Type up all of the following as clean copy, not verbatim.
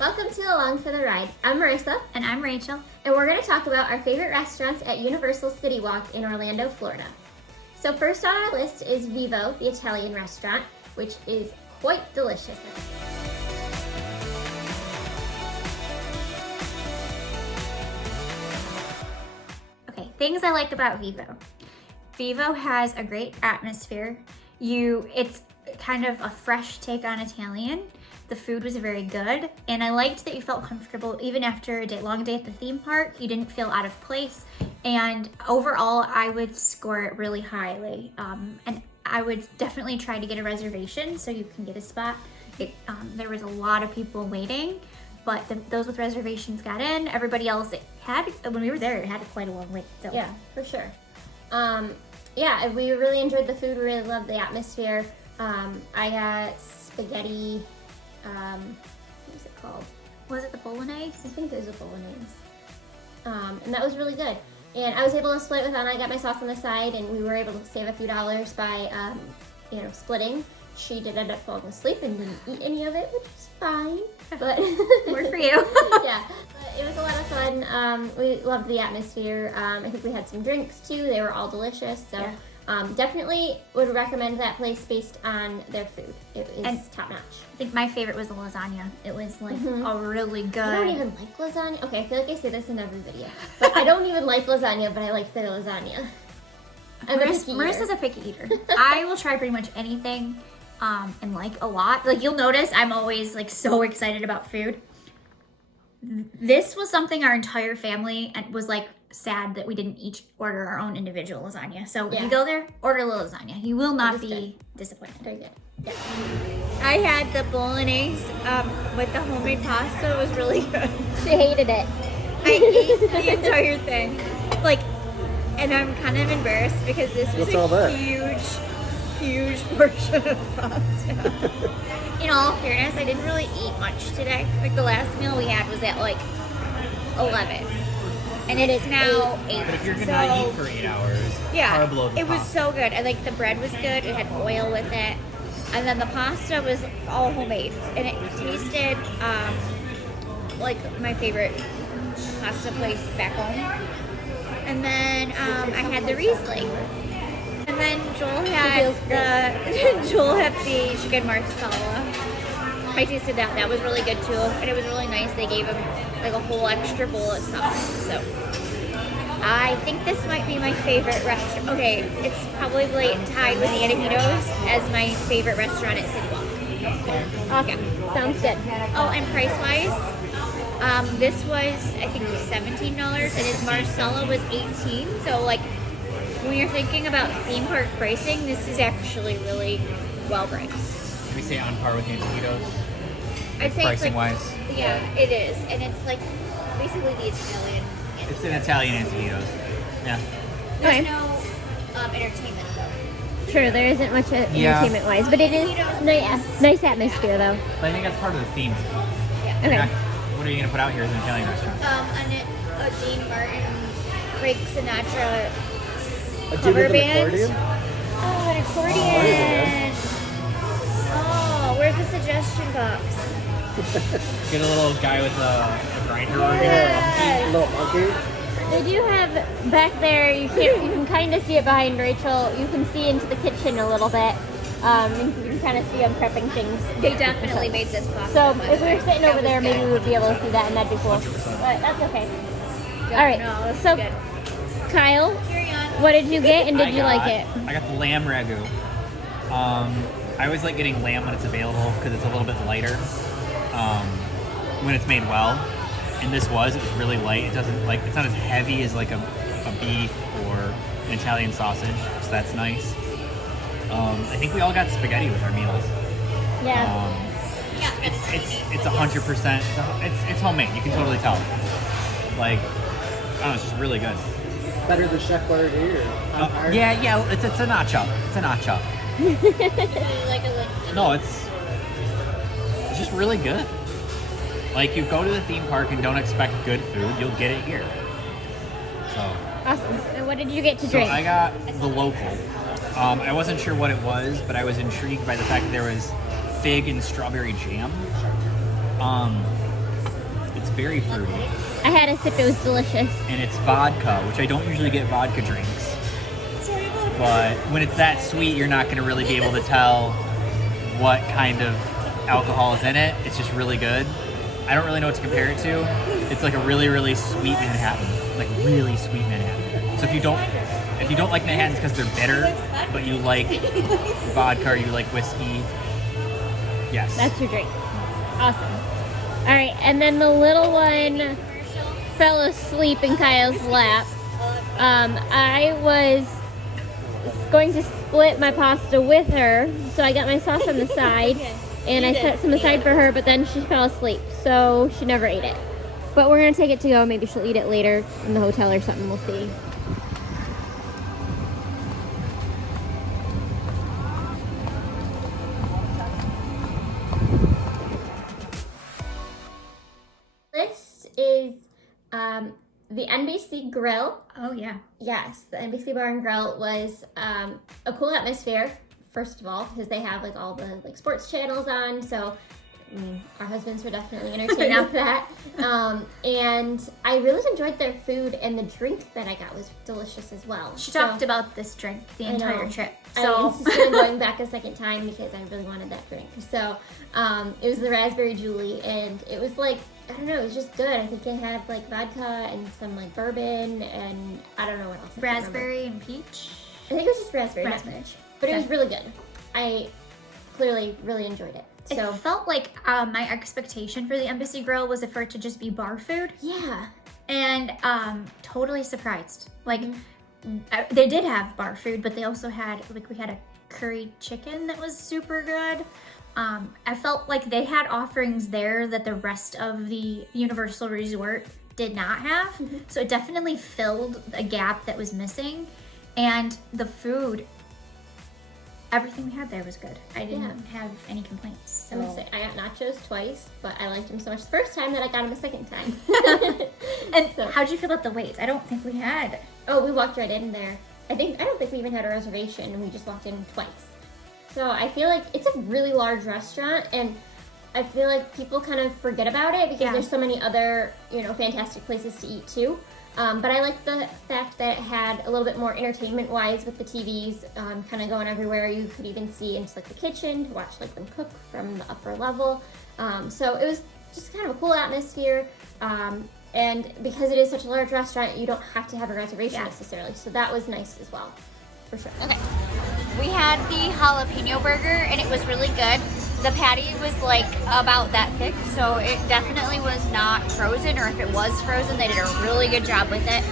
Welcome to Along for the Ride. I'm Marissa. And I'm Rachel. And we're going to talk about our favorite restaurants at Universal CityWalk in Orlando, Florida. So first on our list is Vivo, the Italian restaurant, which is quite delicious. Okay, things I like about Vivo. Vivo has a great atmosphere. It's kind of a fresh take on Italian. The food was very good, and I liked that you felt comfortable even after a long day at the theme park. You didn't feel out of place, and overall, I would score it really highly. And I would definitely try to get a reservation so you can get a spot. There was a lot of people waiting, but those with reservations got in. Everybody else, when we were there, it had quite a long wait. So. Yeah, for sure. Yeah, we really enjoyed the food. We really loved the atmosphere. I got spaghetti. What was it called? Was it the Bolognese? I think it was a Bolognese. And that was really good. And I was able to split it with Anna. I got my sauce on the side, and we were able to save a few dollars by, splitting. She did end up falling asleep and didn't eat any of it, which is fine. But worked for you. Yeah, but it was a lot of fun. We loved the atmosphere. I think we had some drinks too. They were all delicious. So. Yeah. Definitely would recommend that place based on their food. It is top notch. I think my favorite was the lasagna. It was like a really good. I don't even like lasagna. Okay, I feel like I say this in every video, but I don't even like lasagna, but I like their lasagna. Marissa's a picky eater. I will try pretty much anything and like a lot. Like you'll notice I'm always like so excited about food. This was something our entire family was like sad that we didn't each order our own individual lasagna. So if you go there, order a little lasagna. You will not be disappointed. Very good. Yeah. I had the bolognese with the homemade pasta. It was really good. She hated it. I ate the entire thing. And I'm kind of embarrassed because this was huge portion of pasta. In all fairness, I didn't really eat much today. Like the last meal we had was at 11. And it's now 8. But if you're gonna eat for 8 hours, carb load it was so good. And the bread was good. It had oil with it, and then the pasta was all homemade, and it tasted like my favorite pasta place back home. And then I had the Riesling, and then Joel had the chicken marsala. I tasted that. That was really good too, and it was really nice. They gave him a whole extra bowl of sauce. So I think this might be my favorite restaurant. Okay, it's probably tied with Anaitos as my favorite restaurant at CityWalk. Awesome. Yeah. Sounds good. Oh, and price-wise, this was I think $17, and his marsala was $18. So when you're thinking about theme park pricing, this is actually really well priced. Can we say on par with Anaitos? I'd say pricing wise. Yeah, it is, and it's basically the Italian. It's an Italian Anaitos. Yeah. There's no entertainment though. True, there isn't much entertainment wise, but it is nice atmosphere though. But I think that's part of the theme. Yeah. Okay. What are you gonna put out here as an Italian restaurant? A Dean Martin, Frank Sinatra A dude cover with an band. accordion? Oh, an accordion. Oh, where's the suggestion box? Get a little guy with a grinder organ. Yes. Little monkey. They do have back there. You can kind of see it behind Rachel. You can see into the kitchen a little bit. And you can kind of see them prepping things. They definitely made this pasta. So if we were sitting over there, maybe we would be able to see that, and that'd be cool. But that's okay. Good. All right. No, this So is good. Kyle, what did you get, and did you like it? I got the lamb ragu. I always like getting lamb when it's available because it's a little bit lighter when it's made well. And it was really light. It's not as heavy as a beef or an Italian sausage, so that's nice. I think we all got spaghetti with our meals. Yeah. It's 100%. It's homemade. You can totally tell. I don't know. It's just really good. Better than Chef Boyardee or Yeah. It's a nacho. It's a nacho. No, it's just really good. You go to the theme park and don't expect good food, you'll get it here. So Awesome. And what did you get to drink? So I got the local. I wasn't sure what it was, but I was intrigued by the fact that there was fig and strawberry jam. very fruity. I had a sip, it was delicious. And it's vodka, which I don't usually get vodka drinks. But when it's that sweet, you're not going to really be able to tell what kind of alcohol is in it. It's just really good. I don't really know what to compare it to. It's like a really, really sweet Manhattan. Like really sweet Manhattan. So if you don't like Manhattans because they're bitter, but you like vodka or you like whiskey, yes. That's your drink. Awesome. All right, and then the little one fell asleep in Kyle's lap. I was going to split my pasta with her, so I got my sauce on the side, and I set some aside for her, but then she fell asleep, so she never ate it. But we're gonna take it to go. Maybe she'll eat it later in the hotel or something. We'll see. List is the NBC Grill. Oh yeah. Yes, the NBC Bar and Grill was a cool atmosphere. First of all, because they have like all the like sports channels on, so our husbands were definitely entertained off that. And I really enjoyed their food, and the drink that I got was delicious as well. She talked about this drink the entire trip. I So insisted on going back a second time because I really wanted that drink. So it was the Raspberry Julie, and it was like, I don't know, it was just good. I think it had like vodka and some like bourbon, and I don't know what else. I can't remember. raspberry and peach. I think it was just raspberry, not Raspberry. peach. But it was really good. I clearly really enjoyed it. It So felt like my expectation for the Embassy Grill was for it to just be bar food, yeah, and totally surprised. Like they did have bar food, but they also had we had a curry chicken that was super good. I felt like they had offerings there that the rest of the Universal Resort did not have. So it definitely filled a gap that was missing. And the food, everything we had there was good. I didn't have any complaints. I must say, I got nachos twice, but I liked them so much the first time that I got them a second time. And So- how'd you feel about the wait? I don't think we had. Oh, we walked right in there. I don't think we even had a reservation, and we just walked in twice. So I feel like it's a really large restaurant, and I feel like people kind of forget about it because there's so many other, fantastic places to eat too. But I like the fact that it had a little bit more entertainment-wise with the TVs kind of going everywhere. You could even see into like the kitchen to watch like them cook from the upper level. So it was just kind of a cool atmosphere. And because it is such a large restaurant, you don't have to have a reservation necessarily. So that was nice as well, for sure. Okay. We had the jalapeno burger, and it was really good. The patty was like about that thick, so it definitely was not frozen, or if it was frozen, they did a really good job with it.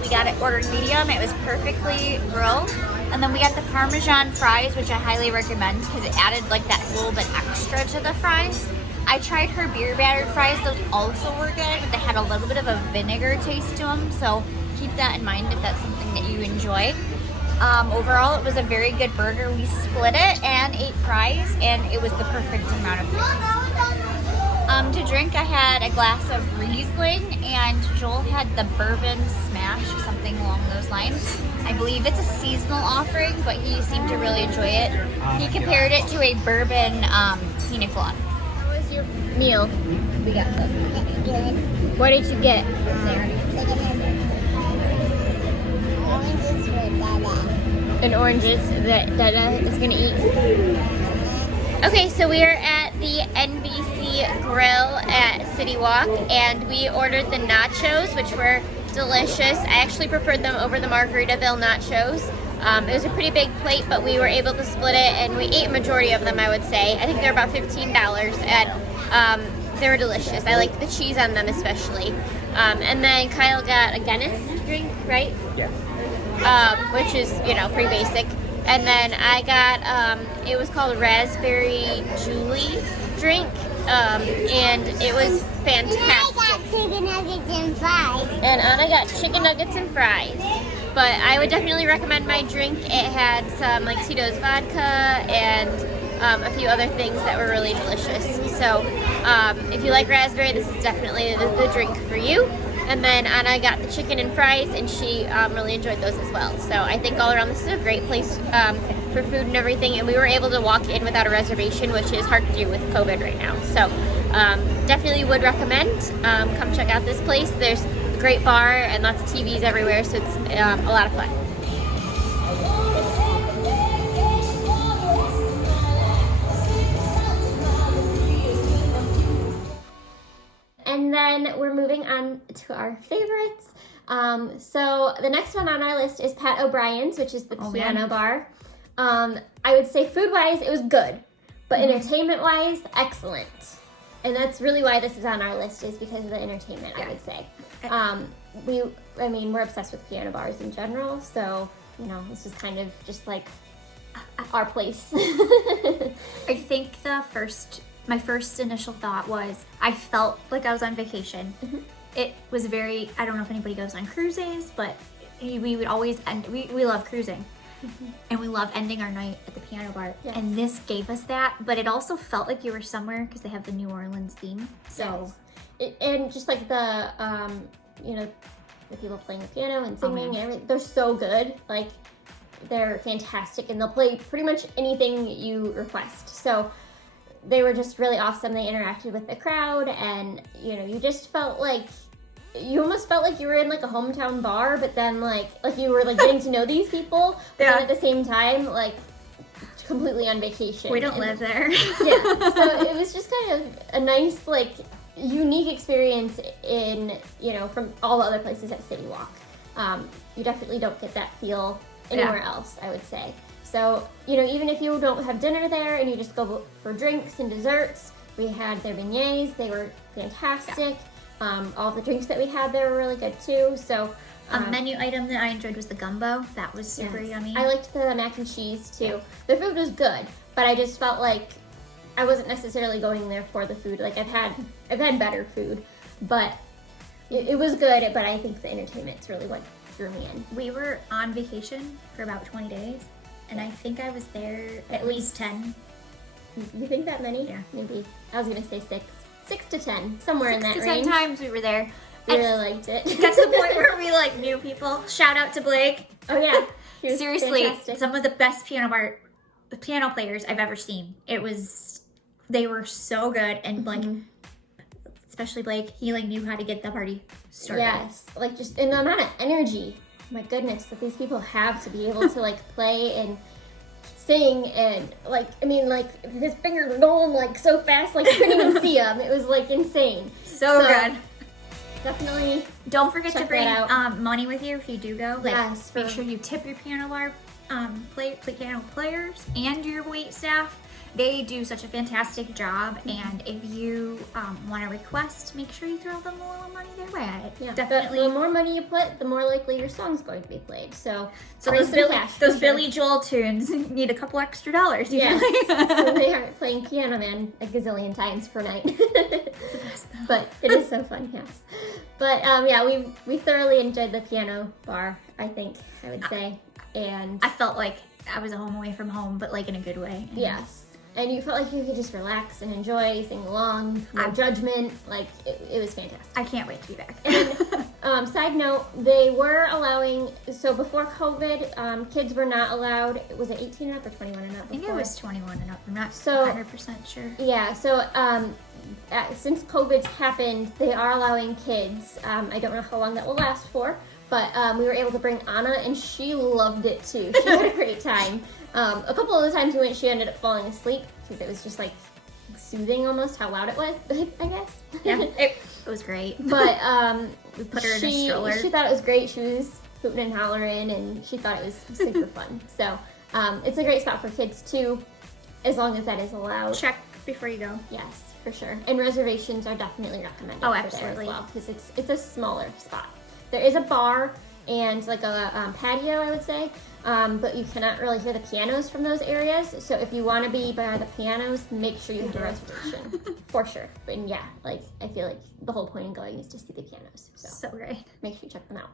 We got it ordered medium. It was perfectly grilled. And then we got the Parmesan fries, which I highly recommend because it added like that little bit extra to the fries. I tried her beer battered fries. Those also were good, but they had a little bit of a vinegar taste to them, so keep that in mind if that's something that you enjoy. Overall, it was a very good burger. We split it and ate fries, and it was the perfect amount of food. To drink, I had a glass of Riesling, and Joel had the bourbon smash, something along those lines. I believe it's a seasonal offering, but he seemed to really enjoy it. He compared it to a bourbon pina colada. How was your meal? We got What did you get? And oranges that Dada is gonna eat. Okay, so we are at the NBC Grill at CityWalk, and we ordered the nachos, which were delicious. I actually preferred them over the Margaritaville nachos. It was a pretty big plate, but we were able to split it, and we ate a majority of them, I would say. I think they're about $15, and they were delicious. I liked the cheese on them especially. And then Kyle got a Guinness drink, right? Yeah. Which is, pretty basic. And then I got, it was called Raspberry Julie drink, and it was fantastic. I got chicken nuggets and fries. And Anna got chicken nuggets and fries. But I would definitely recommend my drink. It had some like Tito's vodka and a few other things that were really delicious. So if you like raspberry, this is definitely the drink for you. And then Anna got the chicken and fries, and she really enjoyed those as well. So I think all around this is a great place for food and everything. And we were able to walk in without a reservation, which is hard to do with COVID right now. So definitely would recommend. Come check out this place. There's a great bar and lots of TVs everywhere, so it's a lot of fun. And then we're moving on to our favorites. So the next one on our list is Pat O'Brien's, which is the piano bar. I would say food-wise, it was good, but entertainment-wise, excellent. And that's really why this is on our list, is because of the entertainment, I would say. We're obsessed with piano bars in general, so, this is kind of just like our place. I think my first initial thought was I felt like I was on vacation. It was very, I don't know if anybody goes on cruises, but we would always end, we love cruising. And we love ending our night at the piano bar. Yes. And this gave us that, but it also felt like you were somewhere because they have the New Orleans theme. So, and just like the people playing the piano and singing and everything, they're so good. Like, they're fantastic, and they'll play pretty much anything you request. So they were just really awesome. They interacted with the crowd, and you just felt like you almost felt like you were in like a hometown bar, but then like you were like getting to know these people, but then at the same time like completely on vacation. We don't live there. Yeah, so it was just kind of a nice like unique experience in from all the other places at CityWalk. You definitely don't get that feel anywhere else, I would say. So even if you don't have dinner there and you just go for drinks and desserts, we had their beignets. They were fantastic. All the drinks that we had there were really good too. So a menu item that I enjoyed was the gumbo. That was super yummy. I liked the mac and cheese too. The food was good, but I just felt like I wasn't necessarily going there for the food. Like I've had better food, but it was good. But I think the entertainment's really what drew me in. We were on vacation for about 20 days, and I think I was there at least 10. You think that many? Yeah. Maybe. I was gonna say 6. 6 to 10, somewhere in that 6 to range. 10 times we were there. We really liked it. It got to the point where we like knew people. Shout out to Blake. Oh yeah. He was Seriously, fantastic. some of the best piano players I've ever seen. They were so good, and like, especially Blake, he like knew how to get the party started. Yes, like just and the amount of energy, my goodness, that these people have to be able to like play and sing and like his fingers were going like so fast, like you couldn't even see them. It was like insane. So good. Definitely. Don't forget to check bring that out. money with you if you do go. Like, Yes, make sure you tip your piano bar piano players and your wait staff. They do such a fantastic job, and if you want to request, make sure you throw them a little money their way. Yeah, Definitely. The more money you put, the more likely your song's going to be played. So those cash, for sure. Billy Joel tunes need a couple extra dollars. Yes. Usually. So they aren't playing Piano Man a gazillion times per night. But it is so fun, yes. But we thoroughly enjoyed the piano bar, I would say. And I felt like I was a home away from home, but like in a good way. yes. And you felt like you could just relax and enjoy, sing along, no judgment. Like, it was fantastic. I can't wait to be back. And side note, they were allowing, so before COVID, kids were not allowed, was it 18 and up or 21 and up? I think it was 21 and up. I'm not 100% sure. Yeah, so since COVID's happened, they are allowing kids. I don't know how long that will last for, but we were able to bring Anna, and she loved it too. She had a great time. A couple of the times we went, she ended up falling asleep because it was just like soothing almost how loud it was, I guess. Yeah, it was great. But we put her in a stroller. She thought it was great. She was hooting and hollering, and she thought it was super fun. So it's a great spot for kids too, as long as that is allowed. Check before you go. Yes, for sure. And reservations are definitely recommended. Oh, for absolutely. there as well, because it's a smaller spot. There is a bar and like a patio, I would say, but you cannot really hear the pianos from those areas. So if you want to be by the pianos, make sure you have a reservation for sure. And yeah, like I feel like the whole point of going is to see the pianos. So great. Make sure you check them out.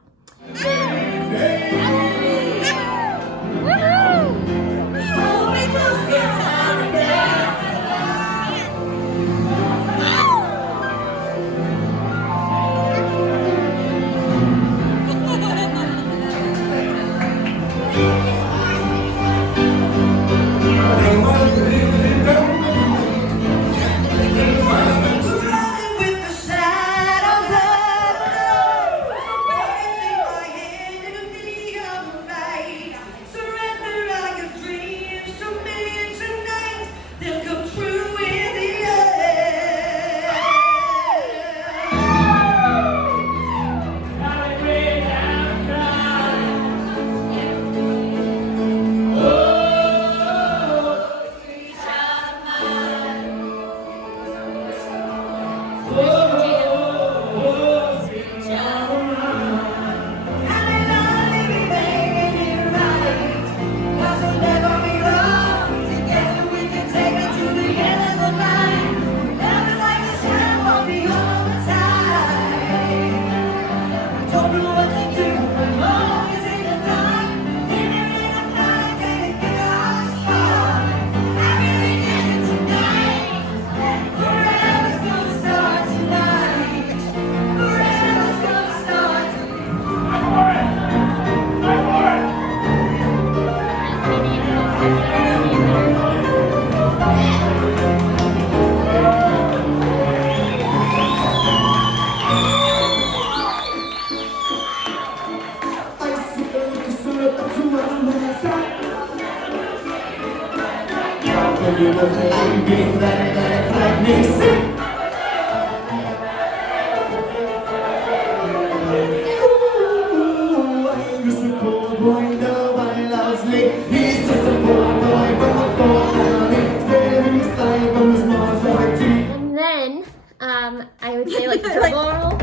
tomorrow.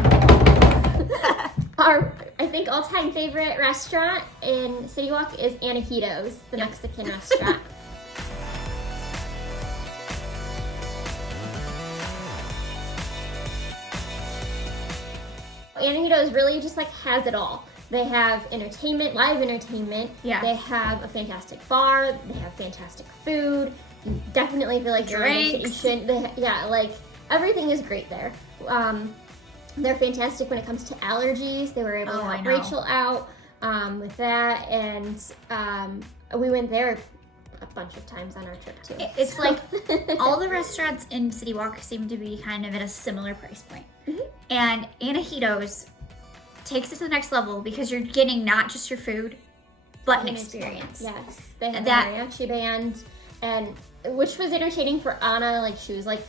Our, I think, all-time favorite restaurant in CityWalk is Anaitos, the Mexican restaurant. Anaitos really just like has it all. They have entertainment, live entertainment. Yeah. They have a fantastic bar. They have fantastic food. You definitely feel like you're on Drinks. vacation. Like everything is great there. They're fantastic when it comes to allergies. They were able to I help know. Rachel out with that, and we went there a bunch of times on our trip too. It's like all the restaurants in CityWalk seem to be kind of at a similar price point. And Anaitos takes it to the next level because you're getting not just your food, but an experience. Yes, they had That- a mariachi band, and which was entertaining for Anna. Like she was like,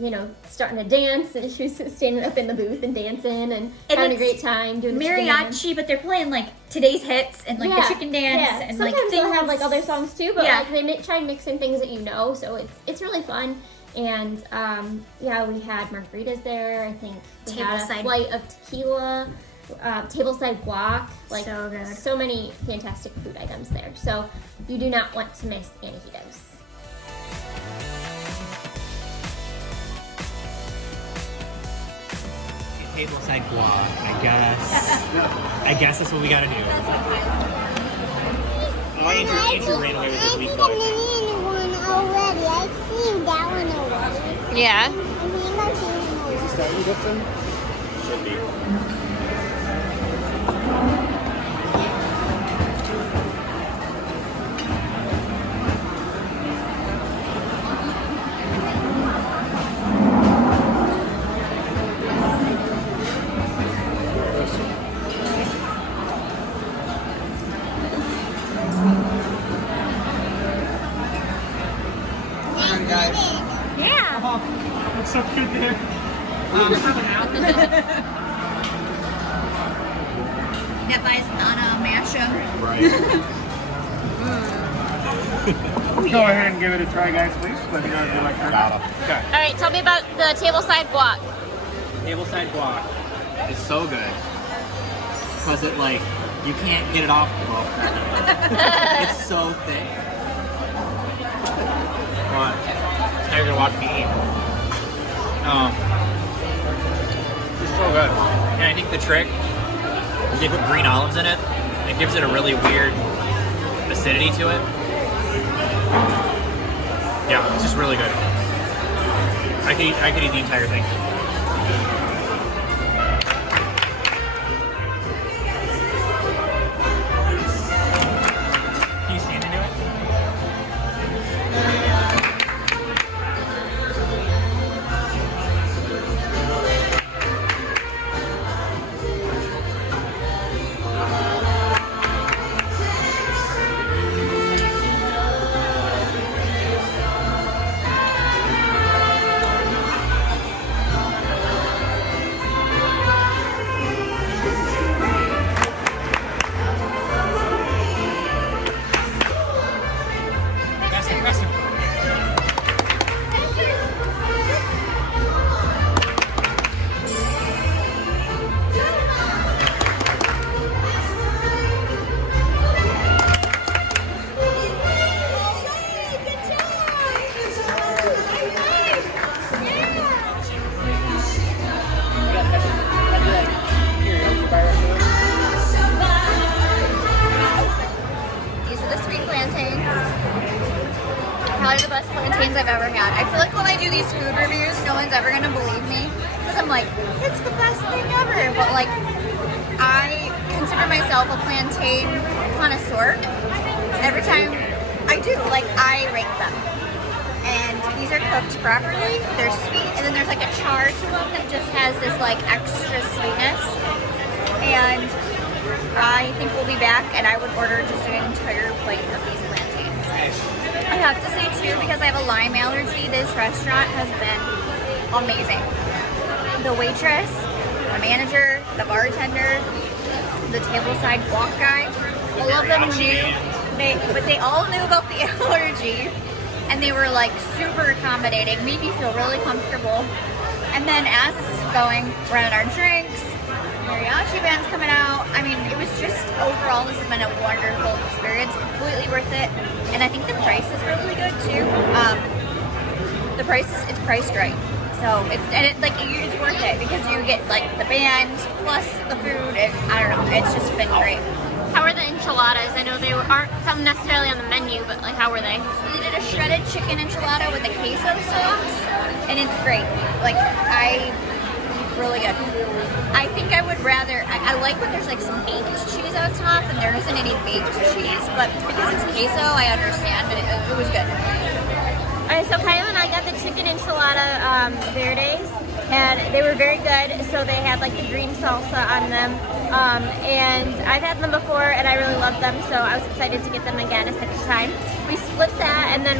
you know, starting to dance, and she was standing up in the booth and dancing and having a it's great time doing the chicken dance. Mariachi, but they're playing like today's hits and like the chicken dance and sometimes like they'll things. have like other songs too, but Yeah. like they try and mix in things that you know, so it's really fun. And yeah, we had margaritas there. I think we had a Tableside. flight of tequila, tableside guac, like So good. so many fantastic food items there. So you do not want to miss Anaitos. Tableside guac, I guess that's what we gotta do. Oh, Andrew ran away with his I weak see the boy. minion one already. I see that one already. Yeah. I think I've seen him already. Starting with them? Should be. Yeah. Looks so good there. That buys Anna mashup. Right. Go ahead and give it a try, guys, please. Let me know if you like her. Okay. All right, tell me about the tableside guac. Tableside guac is so good because it like you can't get it off the boat. It's so thick. But now you're gonna watch me eat. It's so good. And I think the trick is they put green olives in it. It gives it a really weird acidity to it. Yeah, it's just really good. I could eat the entire thing. Can you stand into it? Press him. These are the sweet plantains. Probably the best plantains I've ever had. I feel like when I do these food reviews, no one's ever gonna believe me because I'm like, it's the best thing ever. But like, I consider myself a plantain connoisseur. Every time I do, like, I rate them. And these are cooked properly. They're sweet, and then there's like a char to them that just has this like extra sweetness. And I think we'll be back, and I would order just an entire plate of these plantains. I have to say too, because I have a lime allergy, this restaurant has been amazing. The waitress, the manager, the bartender, the tableside guac guy, all of them knew, but they all knew about the allergy, and they were like super accommodating, made me feel really comfortable. And then as this is going, running our drinks, mariachi band's coming out. I mean, it was just overall, this has been a wonderful experience, completely worth it. And I think the price is really good too. The price is, it's priced right. So it's worth it because you get like the band plus the food, and I don't know, it's just been great. How are the enchiladas? I know they aren't some necessarily on the menu, but like how were they? So they did a shredded chicken enchilada with a queso sauce, and it's great. Like really good. I think I would rather, I like when there's like some baked cheese on top, and there isn't any baked cheese, but because it's queso, I understand, but it was good. Alright, so Kyle and I got the chicken enchilada verdes, and they were very good. So they had like the green salsa on them, and I've had them before, and I really loved them. So I was excited to get them again a second time. We split that, and then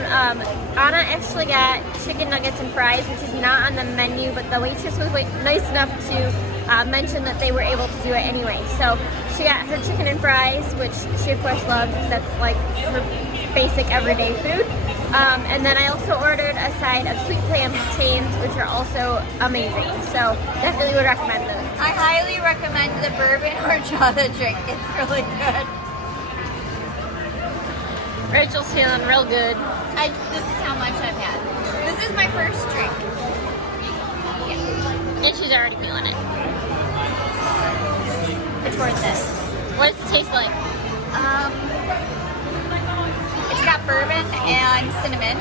Anna actually got chicken nuggets and fries, which is not on the menu, but the waitress was nice enough to mention that they were able to do it anyway. So she got her chicken and fries, which she of course loves, because that's like her basic everyday food. And then I also ordered a side of sweet plantains, which are also amazing. So definitely would recommend those. I highly recommend the bourbon horchata drink. It's really good. Rachel's feeling real good. This is how much I've had. This is my first drink. Yeah. And she's already feeling it. It's worth it. What does it taste like? It's got bourbon and cinnamon.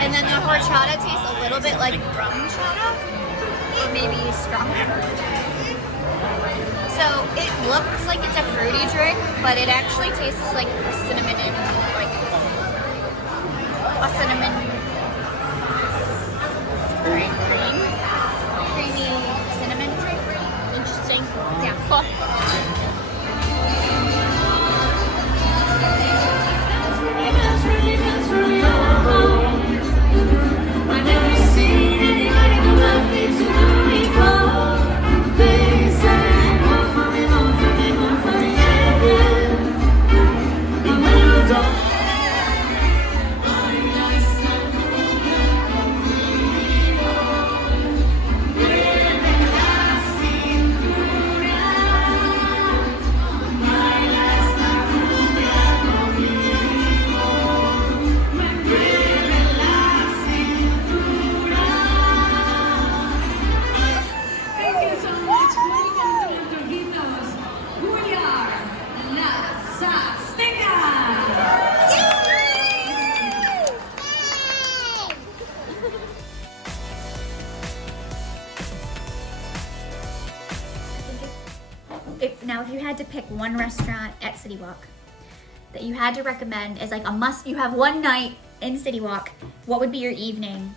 And then the horchata tastes a little bit like rum chata, or maybe stronger. So it looks like it's a fruity drink, but it actually tastes like cinnamon and like a cinnamon creamy cinnamon drink. Interesting. Yeah. Cool. If you had to pick one restaurant at CityWalk that you had to recommend as like a must, you have one night in CityWalk, what would be your evening?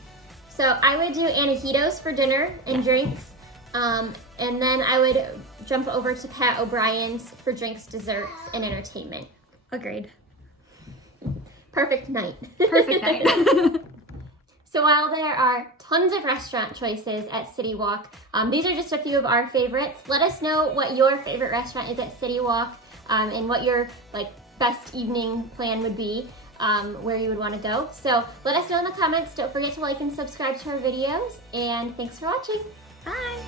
So I would do Anaitos for dinner and drinks, and then I would jump over to OBriens for drinks, desserts, and entertainment. Agreed. Perfect night. Perfect night. So while there are tons of restaurant choices at CityWalk, these are just a few of our favorites. Let us know what your favorite restaurant is at CityWalk, and what your best evening plan would be, where you would want to go. So let us know in the comments. Don't forget to like and subscribe to our videos, and thanks for watching. Bye.